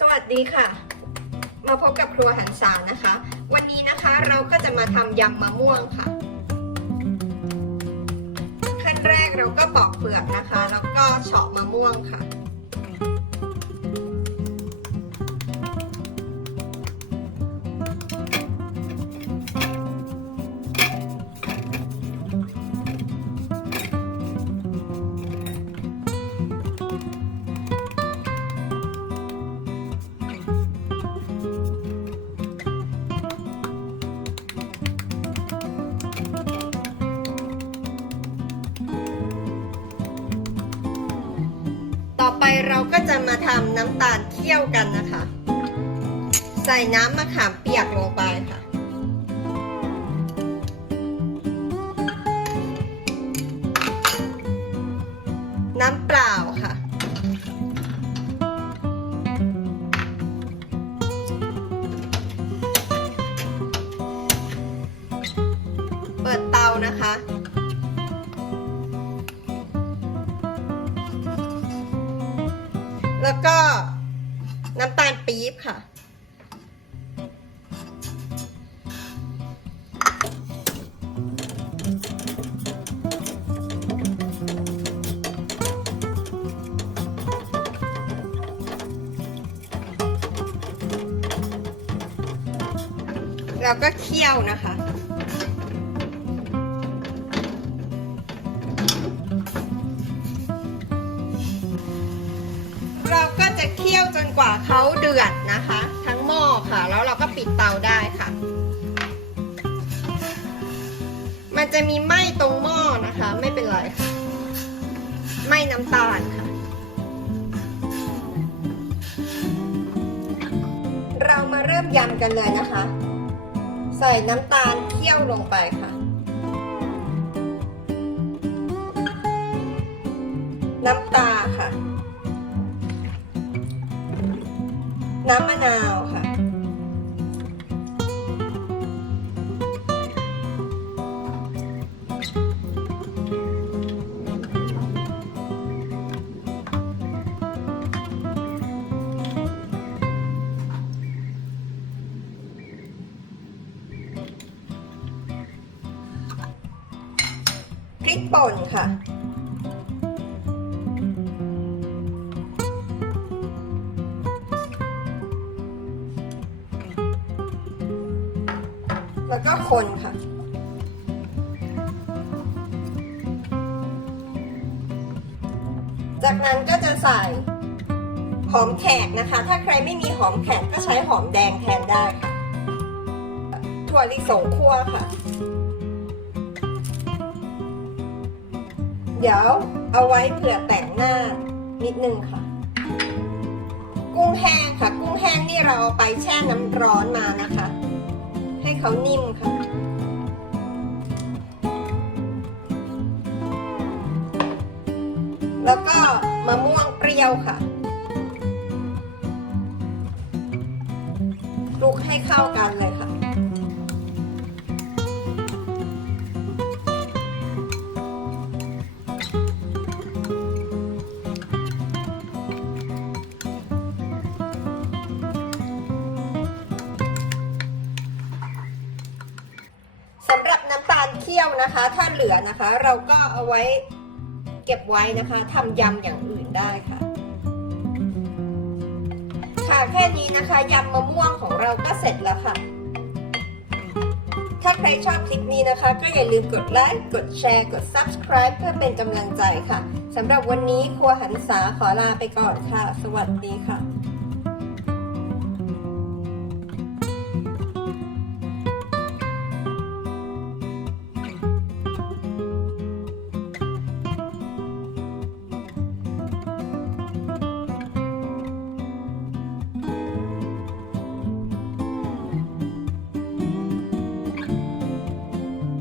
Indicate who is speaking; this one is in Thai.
Speaker 1: สวัสดีค่ะ มาพบกับครัวหันษานะคะ วันนี้นะคะเราก็จะมาทำยำมะม่วงค่ะ ขั้นแรกเราก็ปอกเปลือกนะคะ แล้วก็เฉาะมะม่วงค่ะ ไปเราก็จะมาทำน้ำตาลเคี่ยวกันนะคะ ใส่น้ำมะขามเปียกลงไปค่ะ น้ำเปล่าค่ะ เปิดเตานะคะ แล้วก็น้ำตาลปี๊บค่ะ แล้วก็เคี่ยวนะคะ ก็จะเคี่ยวจนกว่าเขาเดือดนะคะ ทั้งหม้อค่ะ แล้วเราก็ปิดเตาได้ค่ะ มันจะมีไหม้ตรงหม้อนะคะ ไม่เป็นไรค่ะไหม้น้ำตาลค่ะ เรามาเริ่มยำกันเลยนะคะ ใส่น้ำตาลเคี่ยวลงไปค่ะน้ำตาค่ น้ำมะนาวค่ะ พริกป่นค่ะ แล้วก็คนค่ะ จากนั้นก็จะใส่หอมแขกนะคะ ถ้าใครไม่มีหอมแขกก็ใช้หอมแดงแทนได้ค่ะถั่วลิสงคั่วค่ะ เดี๋ยวเอาไว้เผื่อแต่งหน้านิดนึงค่ะ กุ้งแห้งค่ะ กุ้งแห้งนี่เราเอาไปแช่น้ำร้อนมานะคะ เขานิ่มค่ะ แล้วก็มะม่วงเปรี้ยวค่ะคลุกให้เข้ากัน เที่ยวนะคะ ถ้าเหลือนะคะ เราก็เอาไว้เก็บไว้นะคะทำยำอย่างอื่นได้ค่ะ ค่ะแค่นี้นะคะยำมะม่วงของเราก็เสร็จแล้วค่ะ ถ้าใครชอบคลิปนี้นะคะ ก็อย่าลืมกดไลค์กดแชร์ กด subscribe เพื่อเป็นกำลังใจค่ะสำหรับวันนี้ครัวหันษาขอลาไปก่อนค่ะ สวัสดีค่ะ